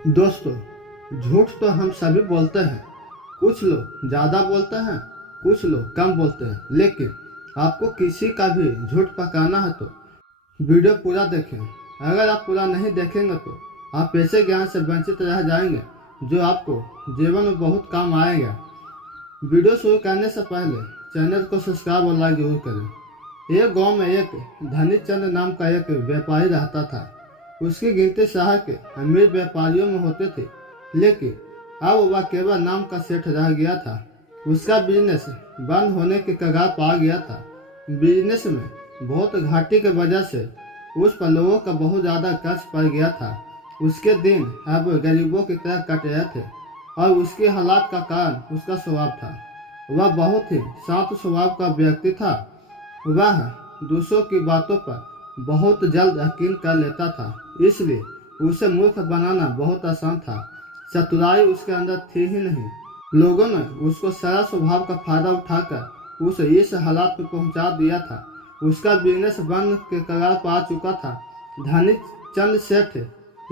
दोस्तों, झूठ तो हम सभी बोलते हैं। कुछ लोग ज़्यादा बोलते हैं, कुछ लोग कम बोलते हैं। लेकिन आपको किसी का भी झूठ पकाना है तो वीडियो पूरा देखें। अगर आप पूरा नहीं देखेंगे तो आप ऐसे ज्ञान से वंचित रह जाएंगे जो आपको जीवन में बहुत काम आएगा। वीडियो शुरू करने से पहले चैनल को सब्सक्राइब और लाइक जरूर करें। एक गांव में एक धनी चंद नाम का एक व्यापारी रहता था। उसकी गिनती शहर के अमीर व्यापारियों में होते थे, लेकिन अब वह केवल नाम का सेठ रह गया था। उसका बिजनेस बंद होने के कगार पर आ गया था। बिजनेस में बहुत घाटे की वजह से उस पर लोगों का बहुत ज़्यादा कर्ज पड़ गया था। उसके दिन अब गरीबों की तरह कट रहे थे और उसके हालात का कारण उसका स्वभाव था। वह बहुत ही शांत स्वभाव का व्यक्ति था। वह दूसरों की बातों पर बहुत जल्द यकीन कर लेता था, इसलिए उसे मूर्ख बनाना बहुत आसान था। चतुराई उसके अंदर थी ही नहीं। लोगों ने उसको सरल स्वभाव का फायदा उठाकर उसे इस हालात में पहुंचा दिया था। उसका बिजनेस बंद के कगार पर आ चुका था। धनी चंद सेठ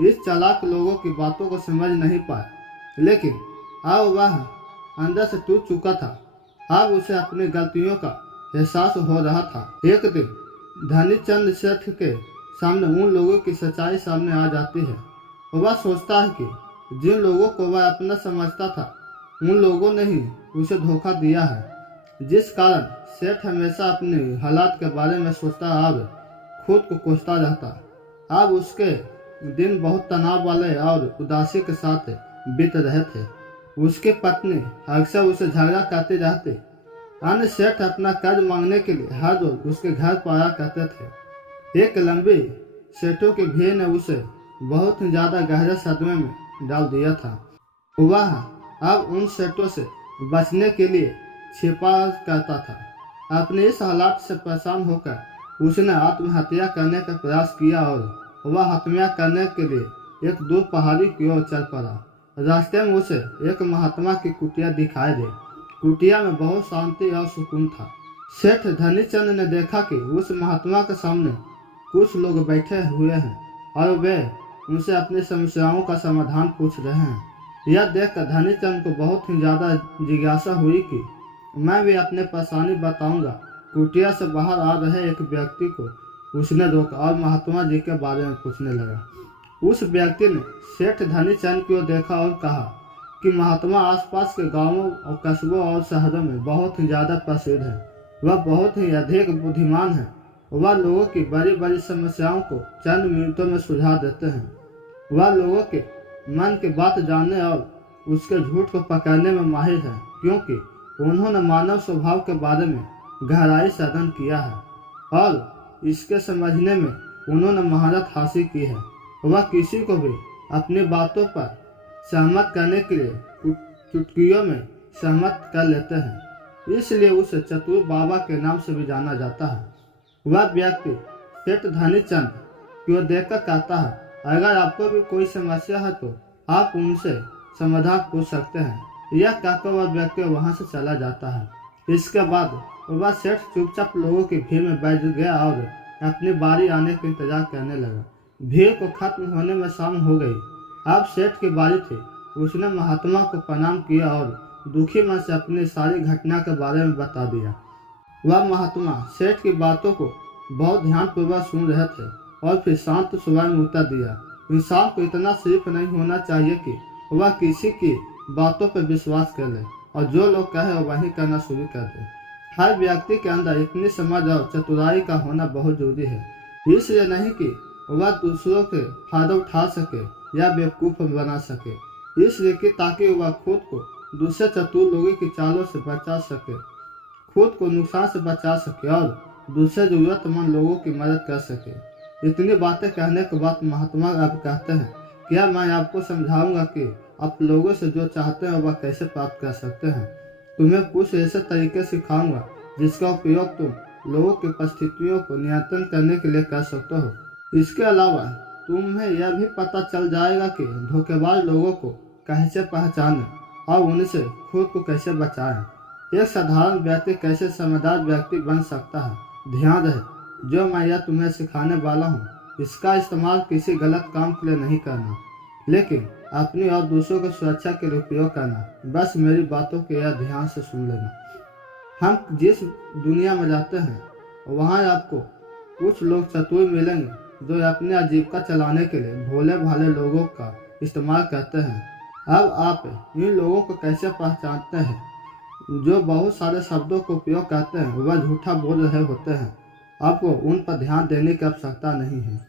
इस चालाक लोगों की बातों को समझ नहीं पाए, लेकिन अब वह अंदर से टूट चुका था। अब उसे अपनी गलतियों का एहसास हो रहा था। एक दिन धनी चंद सेठ के सामने उन लोगों की सच्चाई सामने आ जाती है। वह सोचता है कि जिन लोगों को वह अपना समझता था, उन लोगों ने ही उसे धोखा दिया है। जिस कारण सेठ हमेशा अपने हालात के बारे में सोचता और खुद को कोसता रहता। अब उसके दिन बहुत तनाव वाले और उदासी के साथ बीत रहे थे। उसकी पत्नी अक्सर उसे झगड़ा करती रहती। अन्य सेठ अपना कर्ज मांगने के लिए हर रोज उसके घर पर आया करते थे। एक लंबी सेठों की भीड़ ने उसे बहुत ही ज्यादा गहरे सदमे में डाल दिया था। वह अब उन सेठों से बचने के लिए छिपा करता था। अपने इस हालात से परेशान होकर उसने आत्महत्या करने का प्रयास किया और वह आत्महत्या करने के लिए एक दूर पहाड़ी की ओर चल पड़ा। रास्ते में उसे एक महात्मा की कुटिया दिखाई दी। कुटिया में बहुत शांति और सुकून था। सेठ धनीचंद ने देखा कि उस महात्मा के सामने कुछ लोग बैठे हुए हैं और वे उनसे अपनी समस्याओं का समाधान पूछ रहे हैं। यह देखकर धनीचंद को बहुत ही ज्यादा जिज्ञासा हुई कि मैं भी अपने परेशानी बताऊंगा। कुटिया से बाहर आ रहे एक व्यक्ति को उसने रोका और महात्मा जी के बारे में पूछने लगा। उस व्यक्ति ने सेठ धनीचंद की ओर देखा और कहा कि महात्मा आसपास के गांवों और कस्बों और शहरों में बहुत ही ज्यादा प्रसिद्ध है। वह बहुत ही अधिक बुद्धिमान है। वह लोगों की बड़ी बड़ी समस्याओं को चंद मिनटों में सुलझा देते हैं। वह लोगों के मन की बात जानने और उसके झूठ को पकड़ने में माहिर है, क्योंकि उन्होंने मानव स्वभाव के बारे में गहराई से अध्ययन किया है और इसके समझने में उन्होंने महारत हासिल की है। वह किसी को भी अपनी बातों पर सहमत करने के लिए चुटकियों में सहमत कर लेते हैं, इसलिए उसे चतुर बाबा के नाम से भी जाना जाता है। वह व्यक्ति सेठ धनीचंद की ओर देखकर कहता है, अगर आपको भी कोई समस्या है तो आप उनसे समाधान पूछ सकते हैं। यह कहकर वह व्यक्ति वहां से चला जाता है। इसके बाद वह सेठ चुपचाप लोगों की भीड़ में बैठ गया और अपनी बारी आने का इंतजार करने लगा। भीड़ को खत्म होने में शाम हो गई। अब सेठ की बारी थी। उसने महात्मा को प्रणाम किया और दुखी मन से अपनी सारी घटना के बारे में बता दिया। वह महात्मा सेठ की बातों को बहुत ध्यानपूर्वक सुन रहे थे और फिर शांत स्वभाव में उत्तर दिया। इंसान को इतना सिर्फ नहीं होना चाहिए कि वह किसी की बातों पर विश्वास कर ले और जो लोग कहे वही करना शुरू कर दे। हर व्यक्ति के अंदर इतनी समझ और चतुराई का होना बहुत जरूरी है, इसलिए नहीं कि वह दूसरों के फायदा उठा सके या बेवकूफ बना सके, इसलिए कि ताकि वह खुद को दूसरे चतुर लोगों की चालों से बचा सके, खुद को नुकसान से बचा सके और दूसरे जरूरतमंद लोगों की मदद कर सके। इतनी बातें कहने के बाद महात्मा अब कहते हैं, क्या मैं आपको समझाऊंगा कि आप लोगों से जो चाहते हैं वह कैसे प्राप्त कर सकते हैं। तुम्हें कुछ ऐसे तरीके सिखाऊंगा जिसका उपयोग तुम लोगों की परिस्थितियों को नियंत्रण करने के लिए कर सकते हो। इसके अलावा तुम्हें यह भी पता चल जाएगा कि धोखेबाज लोगों को कैसे पहचानें और उनसे खुद को कैसे बचाएं। एक साधारण व्यक्ति कैसे समझदार व्यक्ति बन सकता है। ध्यान रहे, जो मैं यह तुम्हें सिखाने वाला हूँ, इसका इस्तेमाल किसी गलत काम के लिए नहीं करना। लेकिन अपनी और दूसरों की सुरक्षा के लिए उपयोग करना। बस मेरी बातों को यह ध्यान से सुन लेना। हम जिस दुनिया में रहते हैं वहाँ आपको कुछ लोग चतुर मिलेंगे जो अपनी आजीविका चलाने के लिए भोले भाले लोगों का इस्तेमाल करते हैं। अब आप इन लोगों को कैसे पहचानते हैं? जो बहुत सारे शब्दों का उपयोग करते हैं वह झूठा बोल रहे होते हैं। आपको उन पर ध्यान देने की आवश्यकता नहीं है,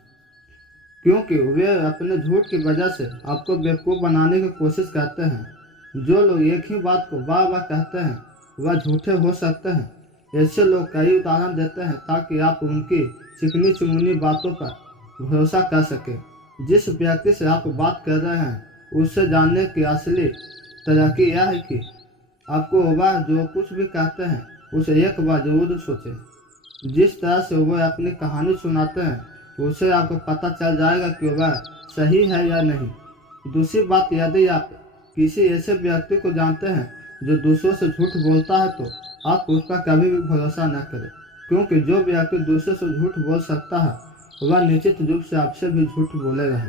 क्योंकि वे अपने झूठ की वजह से आपको बेवकूफ़ बनाने की कोशिश करते हैं। जो लोग एक ही बात को बार बार कहते हैं वह झूठे हो सकते हैं। ऐसे लोग कई उदाहरण देते हैं ताकि आप उनकी चिकनी चुमुनी बातों पर भरोसा कर सकें। जिस व्यक्ति से आप बात कर रहे हैं उससे जानने की असली तरीका यह है कि आपको वह जो कुछ भी कहते हैं उसे एक बार जरूर सोचें। जिस तरह से वह अपनी कहानी सुनाते हैं उससे आपको पता चल जाएगा कि वह सही है या नहीं। दूसरी बात, यदि आप किसी ऐसे व्यक्ति को जानते हैं जो दूसरों से झूठ बोलता है तो आप उस पर कभी भी भरोसा न करें, क्योंकि जो व्यक्ति दूसरे से झूठ बोल सकता है वह निश्चित रूप से आपसे भी झूठ बोलेगा।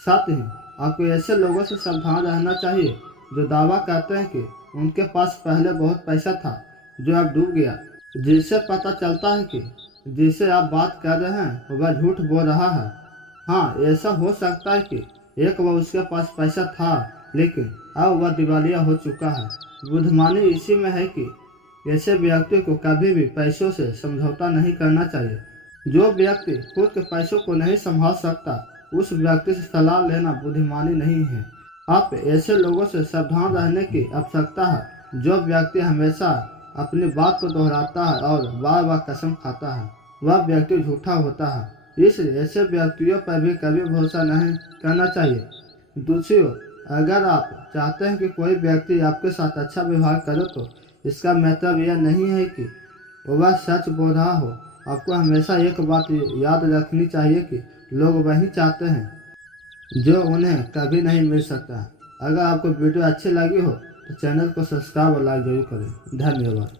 साथ ही आपको ऐसे लोगों से सावधान रहना चाहिए जो दावा करते हैं कि उनके पास पहले बहुत पैसा था जो अब डूब गया, जिससे पता चलता है कि जिसे आप बात कर रहे हैं वह झूठ बोल रहा है। हाँ, ऐसा हो सकता है कि एक बार उसके पास पैसा था लेकिन अब वह दिवालिया हो चुका है। बुद्धिमानी इसी में है कि ऐसे व्यक्ति को कभी भी पैसों से समझौता नहीं करना चाहिए। जो व्यक्ति खुद के पैसों को नहीं संभाल सकता उस व्यक्ति से सलाह लेना बुद्धिमानी नहीं है। आप ऐसे लोगों से सावधान रहने की आवश्यकता है जो व्यक्ति हमेशा अपनी बात को दोहराता है और बार बार कसम खाता है। वह व्यक्ति झूठा होता है, इसलिए ऐसे व्यक्तियों पर भी कभी भरोसा नहीं करना चाहिए। दूसरी ओर, अगर आप चाहते हैं कि कोई व्यक्ति आपके साथ अच्छा व्यवहार करे तो इसका मतलब यह नहीं है कि वह सच बोल रहा हो। आपको हमेशा एक बात याद रखनी चाहिए कि लोग वही चाहते हैं जो उन्हें कभी नहीं मिल सकता। अगर आपको वीडियो अच्छी लगी हो तो चैनल को सब्सक्राइब और लाइक जरूर करें। धन्यवाद।